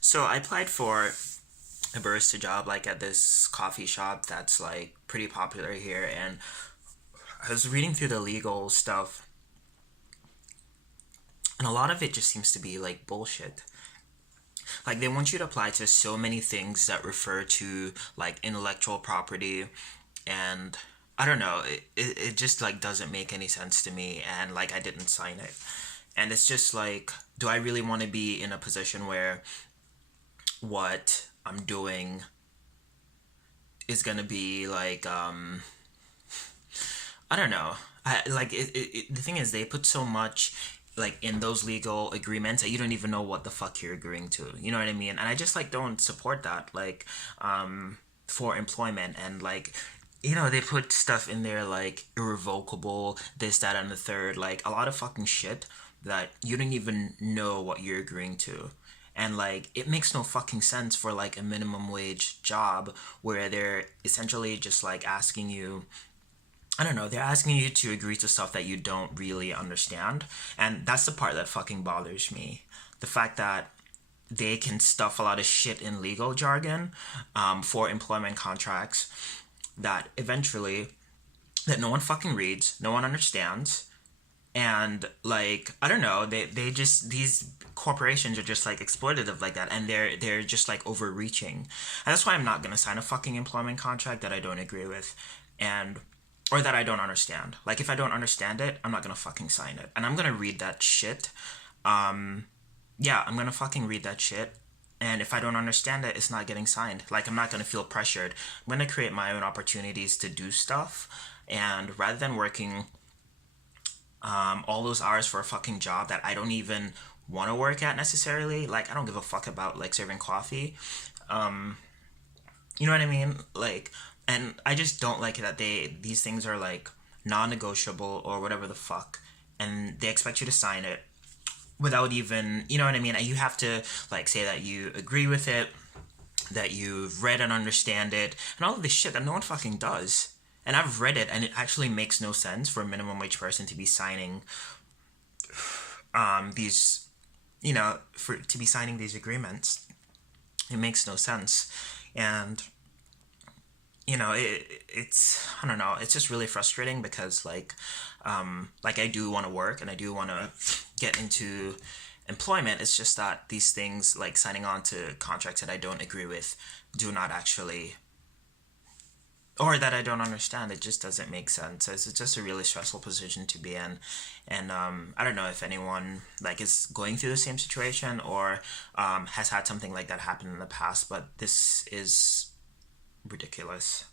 So I applied for a barista job like at this coffee shop that's like pretty popular here, and I was reading through the legal stuff, and a lot of it just seems to be like bullshit. Like they want you to apply to so many things that refer to like intellectual property, and I don't know, it just like doesn't make any sense to me, and like I didn't sign it. And it's just like, do I really want to be in a position where what I'm doing is gonna be like I don't know. The thing is, they put so much like in those legal agreements that you don't even know what the fuck you're agreeing to. You know what I mean? And I just like don't support that. For employment, and like they put stuff in there like irrevocable, this, that, and the third. Like a lot of fucking shit that you don't even know what you're agreeing to. And like it makes no fucking sense for like a minimum wage job where they're essentially just like asking you, I don't know, they're asking you to agree to stuff that you don't really understand. And that's the part that fucking bothers me. The fact that they can stuff a lot of shit in legal jargon for employment contracts that eventually that no one fucking reads, no one understands. And like I don't know, they just, these corporations are just like exploitative like that, and they're just like overreaching. And that's why I'm not gonna sign a fucking employment contract that I don't agree with, and or that I don't understand. Like if I don't understand it, I'm not gonna fucking sign it, and I'm gonna read that shit. Yeah, I'm gonna fucking read that shit. And if I don't understand it, it's not getting signed. Like I'm not gonna feel pressured. I'm gonna create my own opportunities to do stuff, and rather than working all those hours for a fucking job that I don't even want to work at necessarily. Like I don't give a fuck about like serving coffee. Um, you know what I mean? Like, and I just don't like that these things are like non-negotiable or whatever the fuck, and they expect you to sign it without even, you know what I mean? And you have to like say that you agree with it, that you've read and understand it, and all of this shit that no one fucking does. And I've read it, and it actually makes no sense for a minimum wage person to be signing these, for to be signing these agreements. It makes no sense, and it's, I don't know. It's just really frustrating because like I do want to work and I do want to get into employment. It's just that these things like signing on to contracts that I don't agree with do not actually, or that I don't understand. It just doesn't make sense. It's just a really stressful position to be in, and I don't know if anyone like is going through the same situation or has had something like that happen in the past. But this is ridiculous.